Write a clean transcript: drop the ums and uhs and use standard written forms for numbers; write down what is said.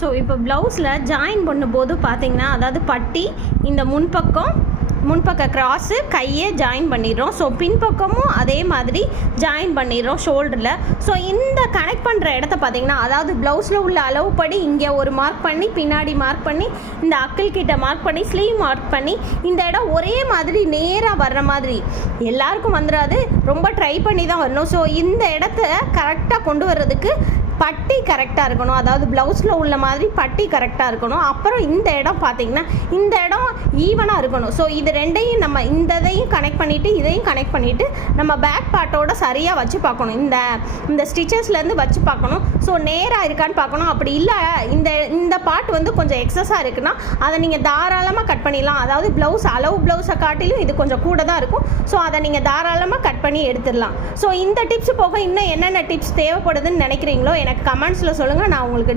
So இப்போ ப்ளவுஸில் join பண்ணும்போது பார்த்தீங்கன்னா, அதாவது பட்டி இந்த முன்பக்க கிராஸு கையை ஜாயின் பண்ணிடுறோம். ஸோ பின்பக்கமும் அதே மாதிரி ஜாயின் பண்ணிடுறோம் ஷோல்டரில். ஸோ இந்த கனெக்ட் பண்ணுற இடத்த பார்த்தீங்கன்னா, அதாவது ப்ளவுஸில் உள்ள அளவுப்படி இங்கே ஒரு மார்க் பண்ணி, பின்னாடி மார்க் பண்ணி, இந்த அக்கிள் கிட்ட மார்க் பண்ணி, ஸ்லீவ் மார்க் பண்ணி, இந்த இடம் ஒரே மாதிரி நேராக வர்ற மாதிரி எல்லாருக்கும் வந்துடாது, ரொம்ப ட்ரை பண்ணி தான் வரணும். ஸோ இந்த இடத்த கரெக்டாக கொண்டு வர்றதுக்கு பட்டி கரெக்டாக இருக்கணும், அதாவது ப்ளவுஸில் உள்ள மாதிரி பட்டி கரெக்டாக இருக்கணும். அப்புறம் இந்த இடம் பார்த்திங்கன்னா, இந்த இடம் ஈவனாக இருக்கணும். ஸோ இது ரெண்டையும் நம்ம இதையும் கனெக்ட் பண்ணிவிட்டு இதையும் கனெக்ட் பண்ணிவிட்டு நம்ம பேக் பார்ட்டோட சரியாக வச்சு பார்க்கணும். இந்த ஸ்டிச்சஸ்லேருந்து வச்சு பார்க்கணும். ஸோ நேராக இருக்கான்னு பார்க்கணும். அப்படி இல்லை இந்த பார்ட் வந்து கொஞ்சம் எக்ஸஸாக இருக்குன்னா அதை நீங்கள் தாராளமாக கட் பண்ணிடலாம். அதாவது ப்ளவுஸை காட்டிலும் இது கொஞ்சம் கூட தான் இருக்கும். ஸோ அதை நீங்கள் தாராளமாக கட் பண்ணி எடுத்துடலாம். ஸோ இந்த டிப்ஸ் போக இன்னும் என்னென்ன டிப்ஸ் தேவைப்படுதுன்னு நினைக்கிறீங்களோ எனக்கு கமெண்ட்ஸில் சொல்லுங்கள். நான் உங்களுக்கு